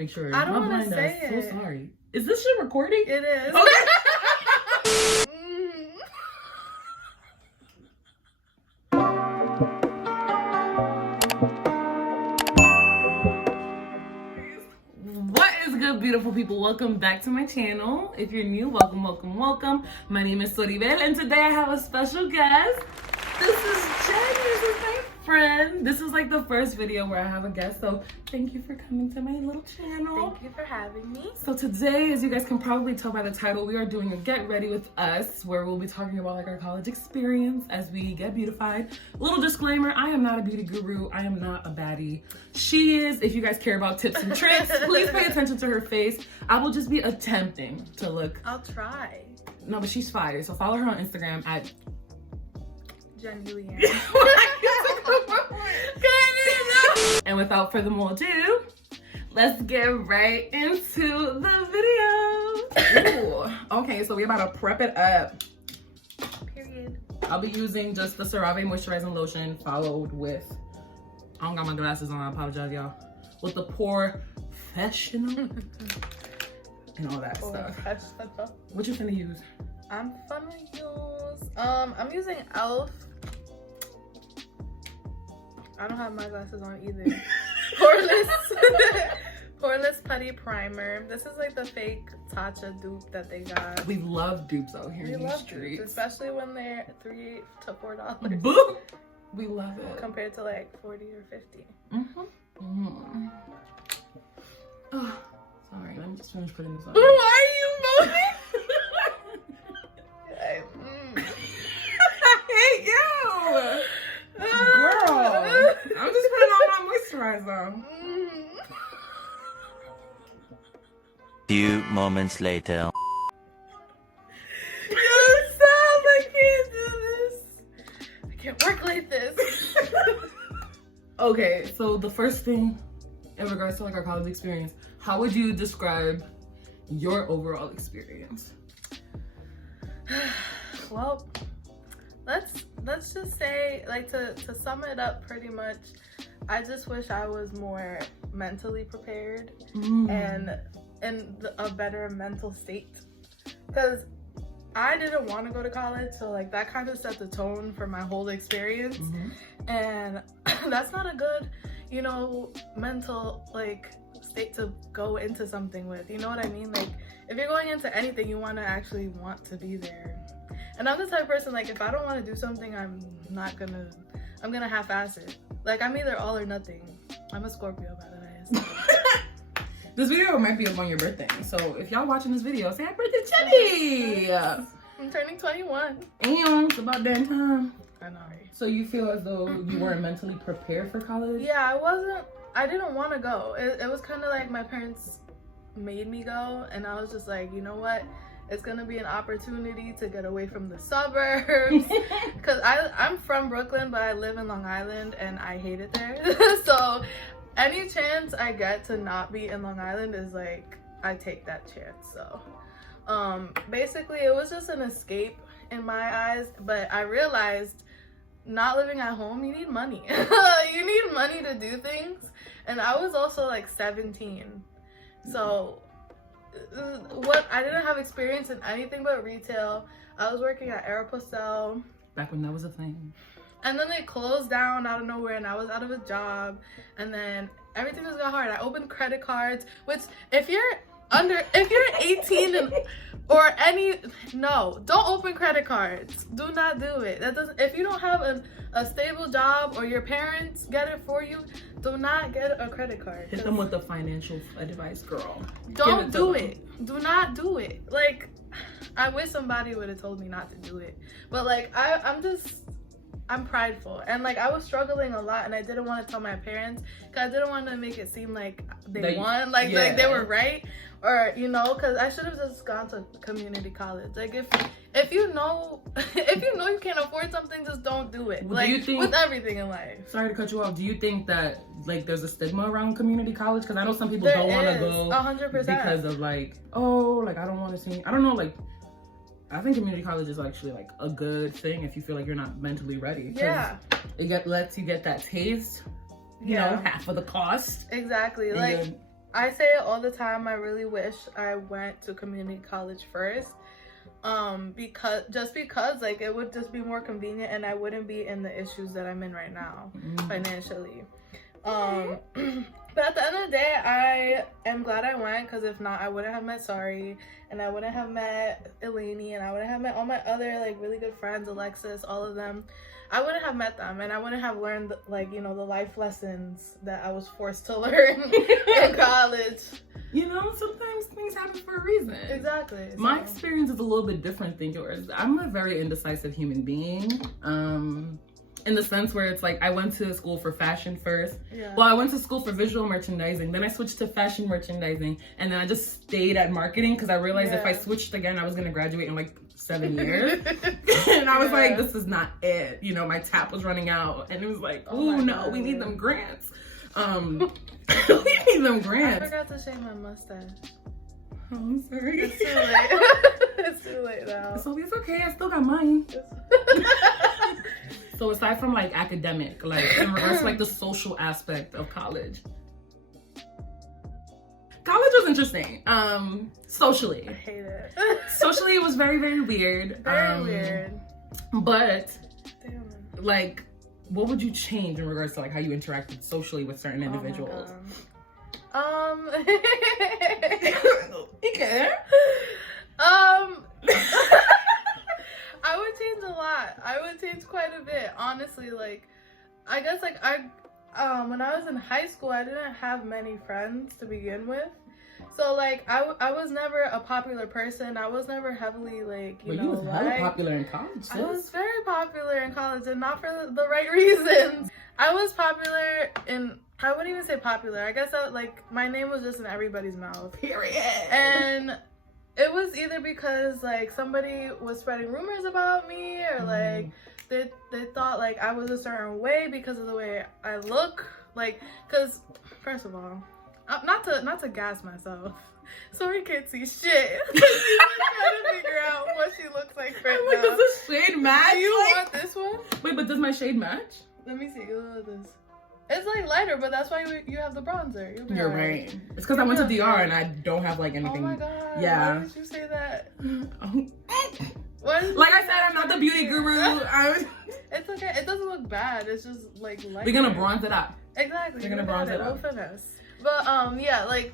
make sure. I don't want to say it. So sorry. Is this shit recording? It is. Okay. What is good, beautiful people? Welcome back to my channel. If you're new, welcome, welcome, welcome. My name is Soribel, and today I have a special guest. This is Jen. This is my friend. This is like the first video where I have a guest, so thank you for coming to my little channel. Thank you for having me. So today, as you guys can probably tell by the title, we are doing a Get Ready With Us, where we'll be talking about like our college experience as we get beautified. Little disclaimer, I am not a beauty guru. I am not a baddie. She is. If you guys care about tips and tricks, please pay attention to her face. I will just be attempting to look. I'll try. No, but she's fire. So follow her on Instagram at Genuine. And without further ado, let's get right into the video. Ooh. Okay, so we're about to prep it up. Period. I'll be using just the CeraVe Moisturizing Lotion, followed with, I don't got my glasses on, I apologize, y'all, with the Porefessional and all that stuff. What you finna use? I'm gonna use, I'm using e.l.f. I don't have my glasses on either. Poreless Putty Primer. This is like the fake Tatcha dupe that they got. We love dupes out here in these streets. Dupes, especially when they're $3 to $4. Boop! We love it. Compared to like 40 or 50. Oh, sorry, let me just finish putting this on. Why are you moving? I hate you! Girl, I'm just putting on my moisturizer. Few moments later. I can't do this. I can't work like this. Okay, so the first thing in regards to like our college experience, how would you describe your overall experience? Well, let's just say, like, to sum it up pretty much, I just wish I was more mentally prepared and in a better mental state, because I didn't want to go to college, so like that kind of set the tone for my whole experience. And that's not a good, you know, mental like state to go into something with, you know what I mean? Like, if you're going into anything, you want to actually want to be there. And I'm the type of person, like, if I don't want to do something, I'm gonna half-ass it. Like, I'm either all or nothing. I'm a Scorpio, by the way. So. This video might be up on your birthday, so if y'all watching this video, say happy birthday, Jenny! I'm turning 21. Damn, it's about that time. I know, right? So you feel as though you weren't mentally prepared for college? Yeah, I didn't want to go. It was kind of like my parents made me go, and I was just like, you know what? It's gonna be an opportunity to get away from the suburbs. Because I'm from Brooklyn, but I live in Long Island, and I hate it there. So any chance I get to not be in Long Island is like, I take that chance. So basically it was just an escape in my eyes, but I realized not living at home, you need money. You need money to do things. And I was also like 17. So I didn't have experience in anything but retail. I was working at Aeropostale. Back when that was a thing. And then they closed down out of nowhere, and I was out of a job. And then everything just got hard. I opened credit cards, which if you're 18 don't open credit cards. Do not do it. If you don't have a stable job, or your parents get it for you, do not get a credit card. Hit them with the financial advice, girl. Don't do it. Do not do it. Like, I wish somebody would have told me not to do it. But like, I'm prideful, and like I was struggling a lot, and I didn't want to tell my parents because I didn't want to make it seem like they won, like they were right, or you know, because I should have just gone to community college. Like, if you know you can't afford something, just don't do it. Like, do you think, with everything in life. Sorry to cut you off. Do you think that like there's a stigma around community college? Because I know some people don't want to go 100% because of like, oh, like I don't want to see. I don't know, like. I think community college is actually like a good thing if you feel like you're not mentally ready. Yeah. It lets you get that taste, you know, half of the cost. Exactly. Like, I say it all the time. I really wish I went to community college first. Because like it would just be more convenient and I wouldn't be in the issues that I'm in right now financially. But at the end of the day, I am glad I went, because if not, I wouldn't have met Sari, and I wouldn't have met Eleni, and I wouldn't have met all my other like really good friends, Alexis, all of them. I wouldn't have met them, and I wouldn't have learned like, you know, the life lessons that I was forced to learn in college. You know, sometimes things happen for a reason. Exactly. My experience is a little bit different than yours. I'm a very indecisive human being. In the sense where it's like I went to school for fashion first. Yeah. Well, I went to school for visual merchandising. Then I switched to fashion merchandising. And then I just stayed at marketing because I realized if I switched again, I was going to graduate in like 7 years. And I was like, this is not it. You know, my tap was running out. And it was like, oh no, we need them grants. We need them grants. I forgot to shave my mustache. Oh, I'm sorry. It's too late. It's too late now. So it's okay. I still got mine. So aside from like academic, like in regards to like the social aspect of college. College was interesting. Socially. I hate it. Socially it was very, very weird. Very weird. But Damn. like what would you change in regards to like how you interacted socially with certain individuals? Okay. I would change a lot. I would change quite a bit, honestly. Like, I guess like when I was in high school, I didn't have many friends to begin with. So like I was never a popular person. I was never heavily like, you know, was hella popular in college. Sis. I was very popular in college, and not for the right reasons. I was popular in, I wouldn't even say popular. I guess that like my name was just in everybody's mouth. Period. And it was either because like somebody was spreading rumors about me, or like they thought like I was a certain way because of the way I look. Like, cause first of all, not to gas myself, Sori can't see shit. She's trying to figure out what she looks like right now. Does this shade match? Do you want this one? Wait, but does my shade match? Let me see. Look at this. It's like lighter, but that's why you have the bronzer. You're right. It's because I went to DR and I don't have like anything. Oh my god. Yeah. Why did you say that? Like I said, I'm not the beauty guru. It's okay. It doesn't look bad. It's just like lighter. We're gonna bronze it up. Exactly. We're gonna bronze it up. We'll finesse. But yeah, like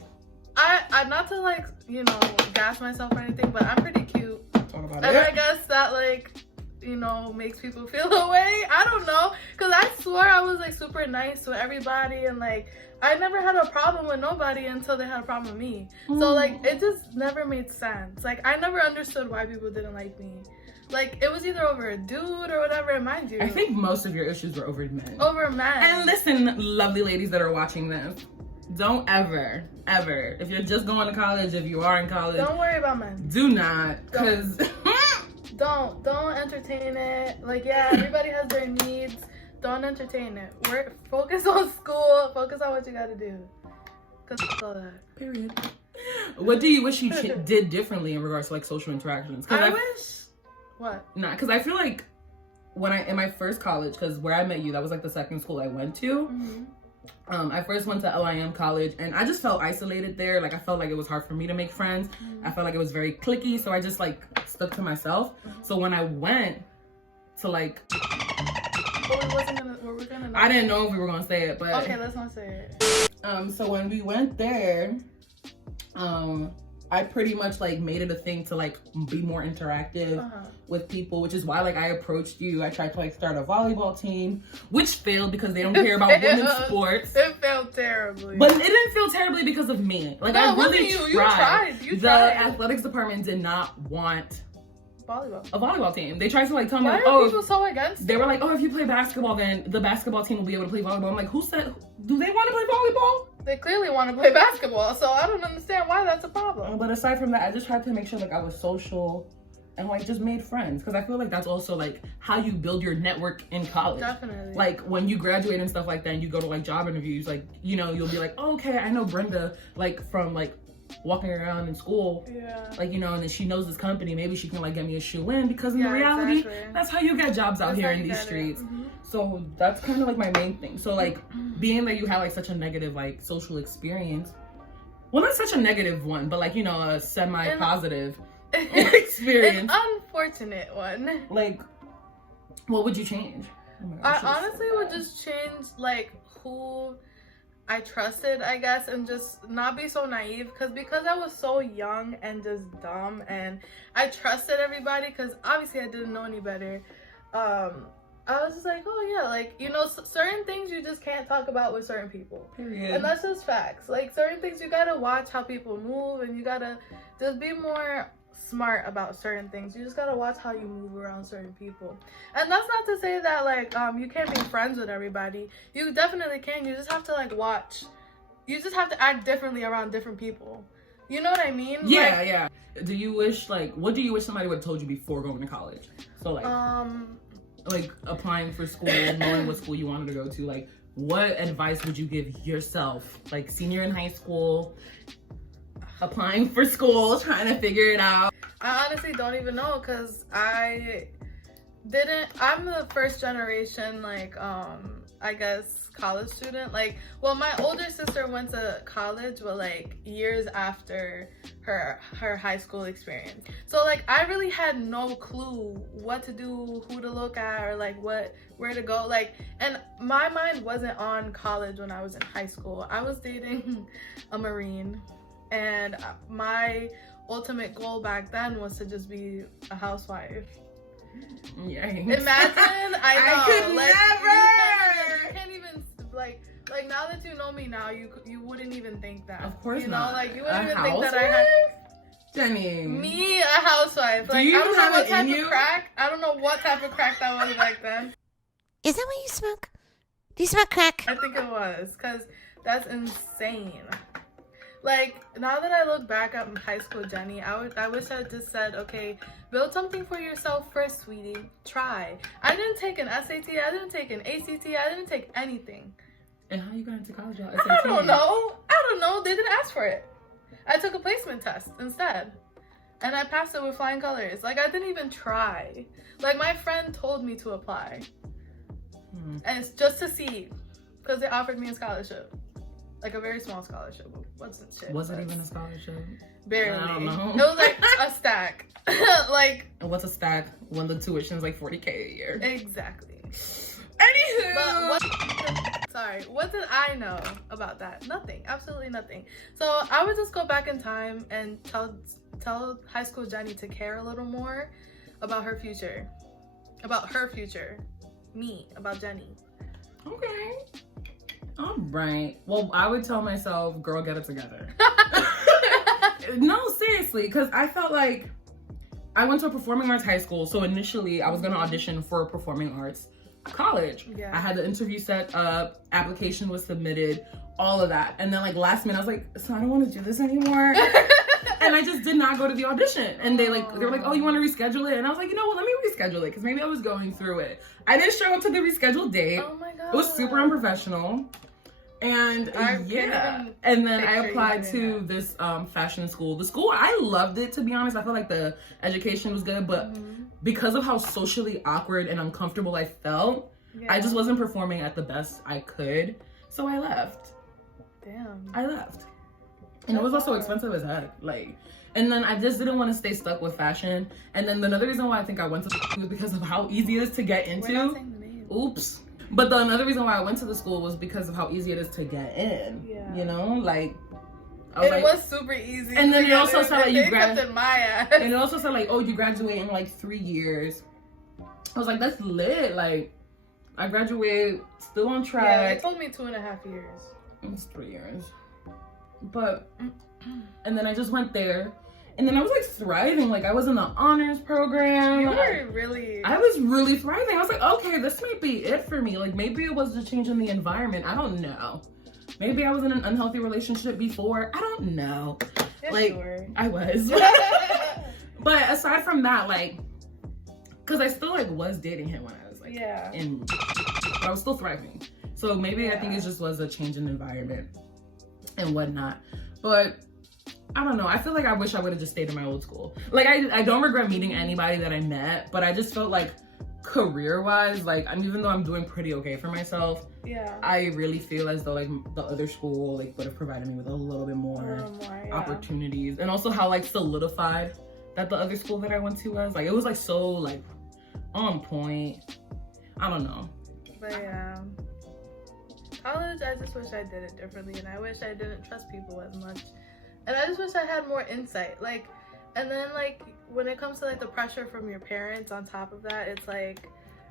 I not to like, you know, gas myself or anything, but I'm pretty cute. Talk about and it. I guess that like, you know, makes people feel away. I don't know, because I swore I was like super nice to everybody, and like I never had a problem with nobody until they had a problem with me. So like it just never made sense. Like I never understood why people didn't like me. Like it was either over a dude or whatever. And mind you, I think most of your issues were over men. Over men. And listen, lovely ladies that are watching this, don't ever, if you're just going to college, if you are in college, don't worry about men. Do not, because don't entertain it. Like, yeah, everybody has their needs. Don't entertain it. Focus on school. Focus on what you gotta do. Cause it's all that. Period. What do you wish you did differently in regards to like social interactions? I wish. What? Nah, because I feel like when in my first college, because where I met you, that was like the second school I went to. I first went to LIM college, and I just felt isolated there. Like I felt like it was hard for me to make friends. I felt like it was very cliquey, so I just like stuck to myself. So when I went to like, I didn't know if we were gonna say it, but okay, let's not say it. So when we went there, I pretty much like made it a thing to like be more interactive with people, which is why like I approached you. I tried to like start a volleyball team, which failed because they don't care about women's sports. It failed terribly. But it didn't fail terribly because of me. Like I really tried. You tried. The athletics department did not want a volleyball team. They tried to like tell me, why are people so against they were like, oh, if you play basketball, then the basketball team will be able to play volleyball. I'm like, who said? Do they want to play volleyball? They clearly want to play basketball, so I don't understand why that's a problem. But aside from that, I just tried to make sure like I was social and like just made friends, because I feel like that's also like how you build your network in college. Definitely. Like when you graduate and stuff like that, and you go to like job interviews, like, you know, you'll be like, oh, okay, I know Brenda like from like walking around in school, like, you know, and then she knows this company, maybe she can like get me a shoe in, because in reality, that's how you get jobs out here in these streets. So that's kind of like my main thing. So like being that you had like such a negative like social experience, well, not such a negative one, but like, you know, a semi-positive experience. An unfortunate one. Like, what would you change? Oh my gosh, I honestly would just change like who I trusted, I guess, and just not be so naive, because I was so young and just dumb, and I trusted everybody because obviously I didn't know any better. I was just like, oh yeah, like, you know, certain things you just can't talk about with certain people. Period. And that's just facts. Like, certain things you gotta watch how people move, and you gotta just be more smart about certain things. You just gotta watch how you move around certain people. And that's not to say that like you can't be friends with everybody. You definitely can. You just have to like watch. You just have to act differently around different people. You know what I mean? Yeah, like, yeah. Do you wish, like, what do you wish somebody would have told you before going to college? So like applying for school, knowing what school you wanted to go to, like what advice would you give yourself, like senior in high school, applying for school, trying to figure it out? I honestly don't even know, because I'm the first generation, like, I guess college student. Like, well, my older sister went to college, but like years after her high school experience. So like I really had no clue what to do, who to look at, or like where to go. Like, and my mind wasn't on college when I was in high school. I was dating a Marine, and my ultimate goal back then was to just be a housewife. Yikes. Imagine, I know. I could like, never. You can't even like now that you know me now, you wouldn't even think that. Of course you not. know, like you wouldn't A even think that I had Jenny. me, a housewife. Like, Do you I don't even have know what it type in of you? crack. I don't know what type of crack that was back then. Is that what you smoke? Do you smoke crack? I think it was, because that's insane. Like, now that I look back at high school Jenny, I wish I just said, okay, build something for yourself first, sweetie. Try. I didn't take an SAT. I didn't take an ACT. I didn't take anything. And how you got into college? I don't know. They didn't ask for it. I took a placement test instead. And I passed it with flying colors. Like, I didn't even try. Like, my friend told me to apply. And it's just to see. Because they offered me a scholarship. Like a very small scholarship. What's the shit? Was it even a scholarship? Barely. I don't know. It was like a stack. Like. And what's a stack when the tuition's like $40K a year? Exactly. Anywho. But what did I know about that? Nothing. Absolutely nothing. So I would just go back in time and tell high school Jenny to care a little more about her future. About her future. Me. About Jenny. Okay. All right. Well, I would tell myself, girl, get it together. No, seriously, because I felt like I went to a performing arts high school. So initially, I was going to audition for a performing arts college. Yeah. I had the interview set up, application was submitted, all of that. And then like last minute, I was like, so I don't want to do this anymore. And I just did not go to the audition. And they were like, oh, you want to reschedule it? And I was like, you know what, let me reschedule it, because maybe I was going through it. I didn't show up to the rescheduled date. Oh my God. It was super unprofessional. And yeah, and then I applied to this fashion school. The school, I loved it, to be honest. I felt like the education was good, but because of how socially awkward and uncomfortable I felt, I just wasn't performing at the best I could. So I left. Damn. I left. And it was also expensive as heck. Like, and then I just didn't want to stay stuck with fashion. And then another reason why I think I went to the was because of how easy it is to get into. We're not saying the name. Oops. But the another reason why I went to the school was because of how easy it is to get in. Yeah. You know, like It was super easy. And then it also said like you accepted my ass. And it also said like, oh, you graduate in like 3 years. I was like, that's lit. Like, I graduated, still on track. Yeah, they told me 2.5 years. It's 3 years. But and then I just went there. And then I was like thriving. Like I was in the honors program. You were really... I was really thriving. I was like, okay, this might be it for me. Like maybe it was just changing the environment. I don't know. Maybe I was in an unhealthy relationship before. I don't know. Yeah, like sure. I was. But aside from that, like, cause I still like was dating him when I was like but I was still thriving. So maybe I think it just was a change in environment and whatnot. But I don't know. I feel like I wish I would have just stayed in my old school. Like I don't regret meeting anybody that I met, but I just felt like career-wise, like even though I'm doing pretty okay for myself, Yeah. I really feel as though like the other school like would have provided me with a little bit more, opportunities, and also how like solidified that the other school that I went to was. Like it was like so like on point. I don't know. But yeah, college, I just wish I did it differently, and I wish I didn't trust people as much, and I just wish I had more insight. Like, and then like when it comes to like the pressure from your parents on top of that, it's like,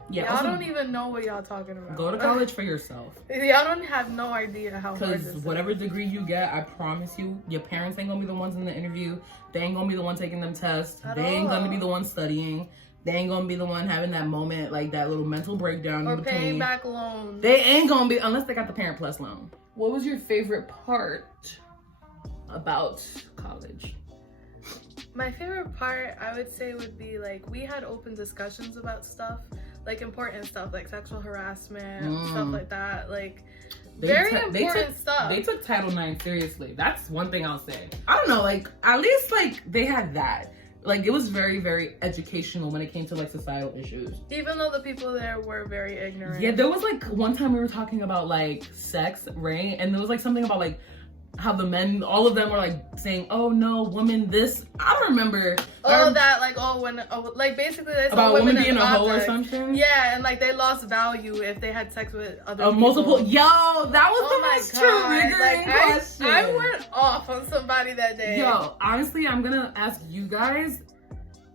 yeah, y'all don't even know what y'all talking about. Go to college for yourself. Y'all don't have no idea how hard this is. Because whatever degree you get, I promise you, your parents ain't gonna be the ones in the interview. They ain't gonna be the one taking them tests. They ain't gonna be the one studying. They ain't gonna be the one having that moment, like that little mental breakdown. Or paying back loans. They ain't gonna be, unless they got the Parent Plus loan. What was your favorite part about college? My favorite part, I would say, would be like we had open discussions about stuff, like important stuff, like sexual harassment, stuff like that. Like very important stuff. They took Title IX seriously. That's one thing I'll say. I don't know, like at least like they had that. Like it was very, very educational when it came to like societal issues. Even though the people there were very ignorant. Yeah, there was like one time we were talking about like sex, right? And there was like something about like how the men, all of them were like saying, "Oh no, woman, this." I don't remember. That like like basically they saw about women being a hoe or something. Yeah, and like they lost value if they had sex with other people. Multiple. Yo, that was the most triggering question. I went off on somebody that day. Yo, honestly, I'm gonna ask you guys.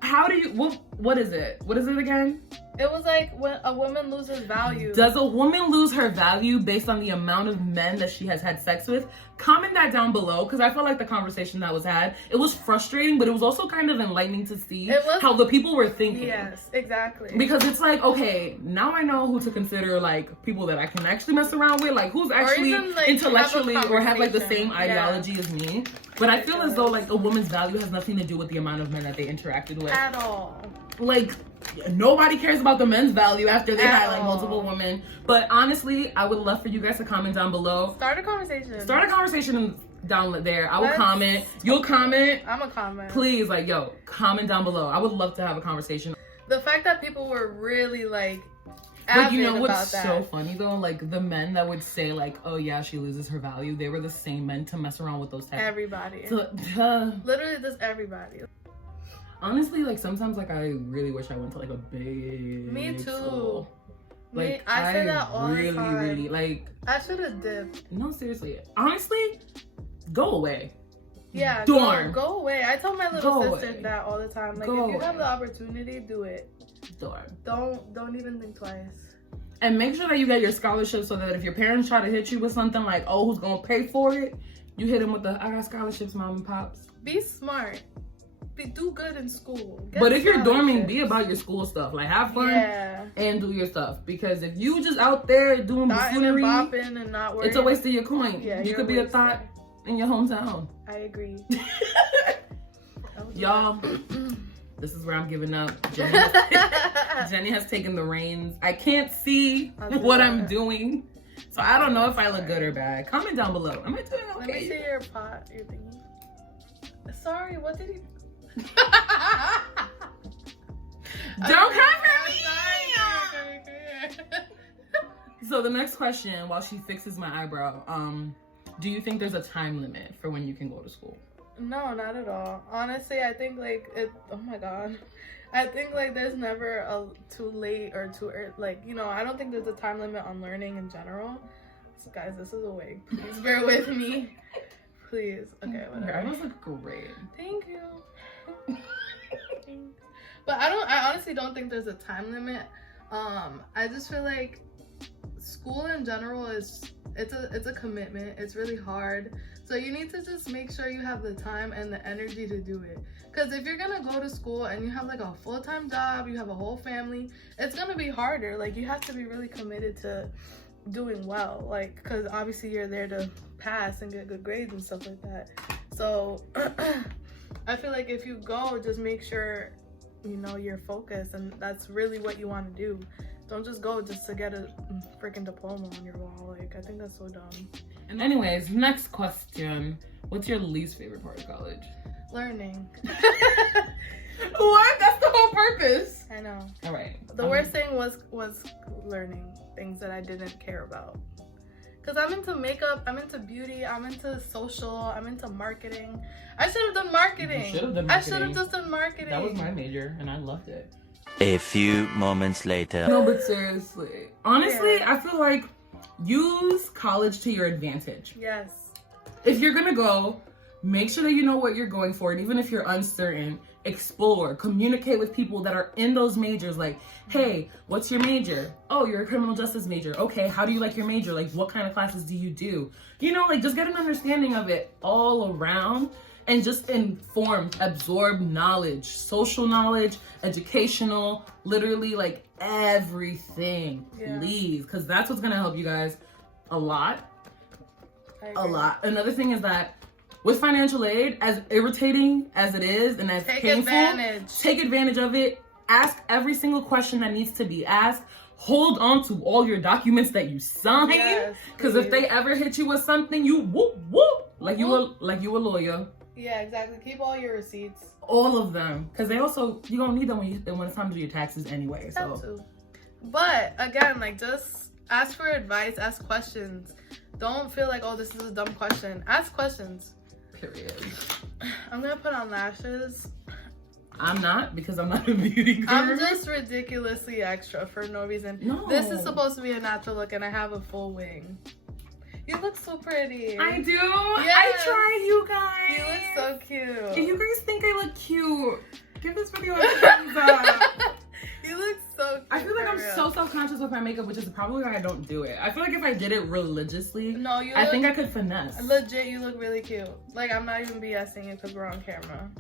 How do you? What is it? What is it again? It was like when a woman loses value. Does a woman lose her value based on the amount of men that she has had sex with? Comment that down below, because I felt like the conversation that was had, it was frustrating, but it was also kind of enlightening to see how the people were thinking. Yes, exactly. Because it's like, okay, now I know who to consider like people that I can actually mess around with, like who's actually even, like, intellectually or have like the same ideology as me. But I feel as though like a woman's value has nothing to do with the amount of men that they interacted with. At all. Like, nobody cares about the men's value after they had like multiple women. But honestly, I would love for you guys to comment down below. Start a conversation down there. I will comment. You'll comment. I'm a comment. Please, like, yo, comment down below. I would love to have a conversation. The fact that people were really like, but you know what's so funny though? Like the men that would say like, "Oh yeah, she loses her value." They were the same men to mess around with those types. Everybody. Literally, just everybody. Honestly, like sometimes, like I really wish I went to like a big. Me too. School. Like I say that all the time. Really, like I should have dipped. No, seriously. Honestly, go away. Yeah, Dorm. Go away. I tell my little sister that all the time. Like, if you have the opportunity, do it. Dorm. Don't even think twice. And make sure that you get your scholarship so that if your parents try to hit you with something like, "Oh, who's gonna pay for it?" You hit them with the, "I got scholarships, mom and pops." Be smart. Do good in school. But if you're dorming, be about your school stuff. Like have fun and do your stuff. Because if you just out there doing buffoonery, and not worrying, it's a waste of your coin. Yeah, you could be a thought in your hometown. I agree. Y'all, this is where I'm giving up. Jenny has taken the reins. I can't see what I'm doing. So I don't know if I look good or bad. Comment down below. Am I doing okay? Let me see your pot, your thingy. Sorry, what did you... Don't come for me! So the next question, while she fixes my eyebrow, do you think there's a time limit for when you can go to school? No, not at all. Honestly, I think like oh my god. I think like there's never a too late or too early. Like, you know, I don't think there's a time limit on learning in general. So guys, this is a wig. Please bear with me. Please. Okay, whatever. Your eyebrows look great. Thank you. But I honestly don't think there's a time limit. I just feel like school in general it's a commitment. It's really hard. So you need to just make sure you have the time and the energy to do it. Because if you're gonna go to school and you have like a full-time job, you have a whole family, it's gonna be harder. Like you have to be really committed to doing well, like, because obviously you're there to pass and get good grades and stuff like that. So I feel like if you go, just make sure you know you're focused and that's really what you want to do. Don't just go just to get a freaking diploma on your wall. Like, I think that's so dumb. And anyways, next question. What's your least favorite part of college? Learning. What? That's the whole purpose. I know. All right. The worst thing was learning. things that I didn't care about. Because I'm into makeup, I'm into beauty, I'm into social, I'm into marketing. I should have done marketing. You should have done I marketing. should have just done marketing. That was my major, and I loved it. A few moments later. No, but seriously. Honestly, I feel like use college to your advantage. Yes. If you're gonna go, make sure that you know what you're going for, and even if you're uncertain, explore, communicate with people that are in those majors. Like, hey, what's your major? Oh, you're a criminal justice major. Okay, how do you like your major? Like, what kind of classes do you do? You know, like, just get an understanding of it all around, and just inform, absorb knowledge, social knowledge, educational, literally like everything. Please, because that's what's gonna help you guys a lot. A lot. Another thing is that with financial aid, as irritating as it is and as painful, take advantage of it. Ask every single question that needs to be asked. Hold on to all your documents that you signed, because if they ever hit you with something, you whoop whoop like you a lawyer. Yeah, exactly. Keep all your receipts. All of them, because you're gonna need them when it's time to do your taxes anyway. So, but again, like, just ask for advice, ask questions. Don't feel like, oh, this is a dumb question. Ask questions. Period. I'm gonna put on lashes. I'm not, because I'm not a beauty guru. I'm just ridiculously extra for no reason. No. This is supposed to be a natural look, and I have a full wing. You look so pretty. I do? Yes. I try, you guys. You look so cute. If you guys think I look cute, give this video a thumbs up. You look so cute. I feel like I'm so self-conscious with my makeup, which is probably why I don't do it. I feel like if I did it religiously, I think I could finesse. Legit, you look really cute. Like, I'm not even BSing you because we're on camera.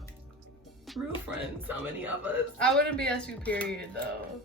Real friends, how many of us? I wouldn't BS you, period, though.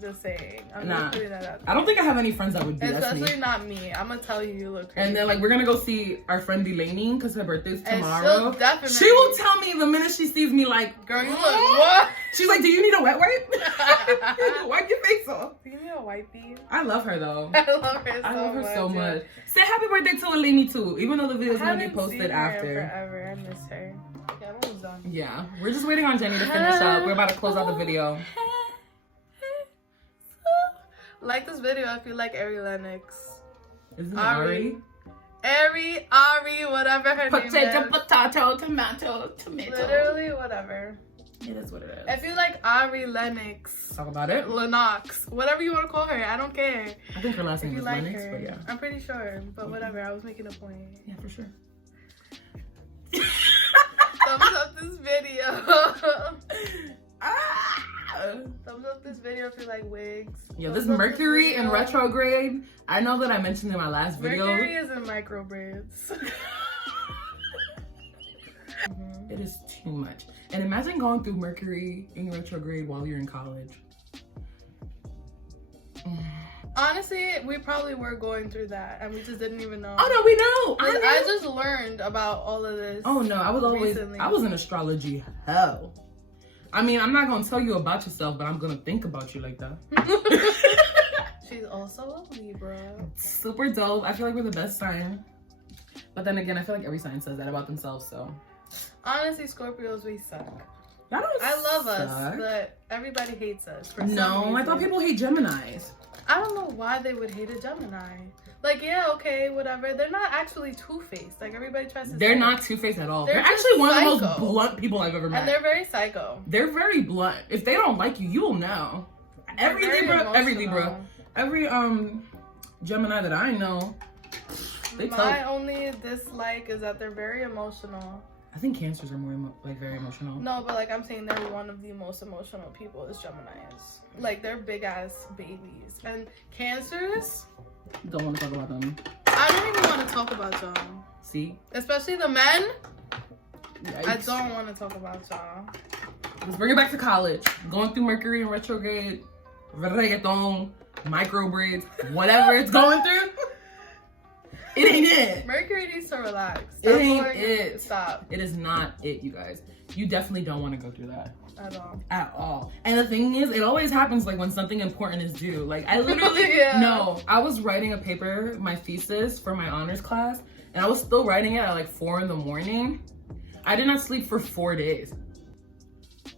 Just saying. I'm just putting that out there. I don't think I have any friends that would BS me. Especially not me. I'm gonna tell you look crazy. And then, like, we're gonna go see our friend Delaney because her birthday's tomorrow. Definitely. She will tell me the minute she sees me, like, girl, you look what? She's like, do you need a wet wipe? Wipe your face off. Do you need a wipey? I love her though. I love her so much. Say happy birthday to Eleni too, even though the video's gonna be posted after. Forever. I miss her. Yeah, I'm almost done. Yeah, we're just waiting on Jenny to finish up. We're about to close out the video. Like this video if you like NYX. Isn't it Ari? Ari, whatever her name is. Potato, tomato. Literally, whatever. It is what it is. If you like Ari Lennox. Talk about it. Lennox. Whatever you want to call her. I don't care. I think her last name is like Lennox, her. but yeah. I'm pretty sure. But whatever. I was making a point. Yeah, for sure. Thumbs up this video. Thumbs up this video if you like wigs. Yeah, this Mercury in retrograde. I know that I mentioned in my last video. Mercury is in micro braids. It is too much. And imagine going through Mercury in retrograde while you're in college. Honestly, we probably were going through that and we just didn't even know. Oh no, we know. I just learned about all of this. Oh no, I was in astrology hell. I mean, I'm not gonna tell you about yourself, but I'm gonna think about you like that. She's also a Libra. Super dope. I feel like we're the best sign. But then again, I feel like every sign says that about themselves, so. Honestly, Scorpios, we suck. I love us, but everybody hates us. For no, I thought people hate Geminis. I don't know why they would hate a Gemini. Like, yeah, okay, whatever. They're not actually two-faced. Like, everybody tries to They're say. Not two-faced at all. They're actually one of the most blunt people I've ever met. And they're very psycho. They're very blunt. If they don't like you, you'll know. Every Gemini that I know, my only dislike is that they're very emotional. I think Cancers are more very emotional. No, but like I'm saying, they're one of the most emotional people is Geminis. Like they're big ass babies. And Cancers, don't want to talk about them. I don't even want to talk about y'all. See? Especially the men. Yikes. I don't want to talk about y'all. Let's bring it back to college. Going through Mercury in retrograde, reggaeton, micro braids, whatever it's going through. It ain't it. Mercury needs to relax. It ain't it. Stop. It is not it, you guys. You definitely don't want to go through that. At all. And the thing is, it always happens like when something important is due. Like I literally, no, I was writing a paper, my thesis for my honors class, and I was still writing it at like 4 in the morning. I did not sleep for 4 days.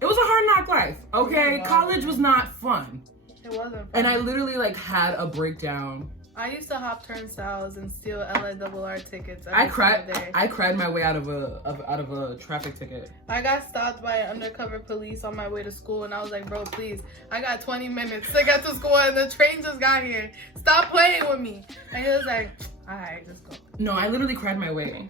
It was a hard knock life, okay? College was not fun. It wasn't. And I literally like had a breakdown. I used to hop turnstiles and steal LIRR tickets. I cried. Every day. I cried my way out of a traffic ticket. I got stopped by an undercover police on my way to school, and I was like, "Bro, please, I got 20 minutes to get to school, and the train just got here. Stop playing with me." And he was like, "All right, just go." No, I literally cried my way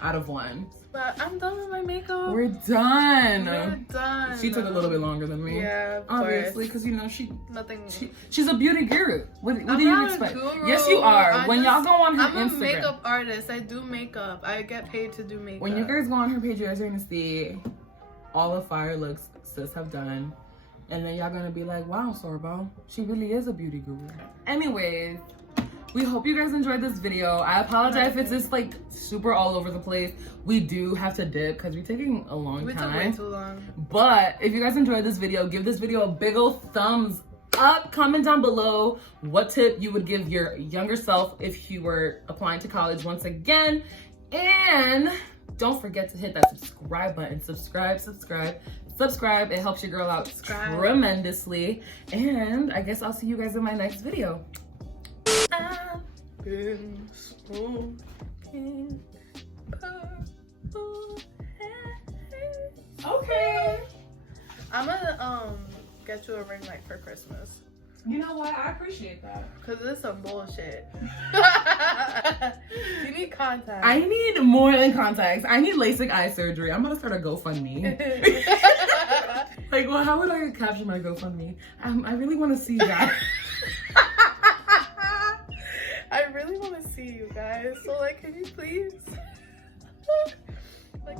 out of one. But I'm done with my makeup. We're done. We're done. She took a little bit longer than me. Yeah, of obviously, course. because you know Nothing. she's a beauty guru. What do I'm you not a expect? guru. Yes, you are. When y'all go on her I'm a Instagram, makeup artist. I do makeup. I get paid to do makeup. when you guys go on her page, you guys are gonna see all the fire looks sis have done, and then y'all gonna be like, "Wow, Sorbo, she really is a beauty guru." Anyways. We hope you guys enjoyed this video. I apologize if it's just like super all over the place. We do have to dip because we're taking a long time. We took way too long. But if you guys enjoyed this video, give this video a big old thumbs up. Comment down below what tip you would give your younger self if you were applying to college once again. And don't forget to hit that subscribe button. Subscribe. It helps your girl out tremendously. And I guess I'll see you guys in my next video. I've been smoking purple haze. Okay. I'm gonna get you a ring light for Christmas. You know what? I appreciate that. Cause it's some bullshit. You need contacts. I need more than contacts. I need LASIK eye surgery. I'm gonna start a GoFundMe. Like, well, how would I caption my GoFundMe? I really want to see that. I really want to see you guys. So, like, can you please? Like.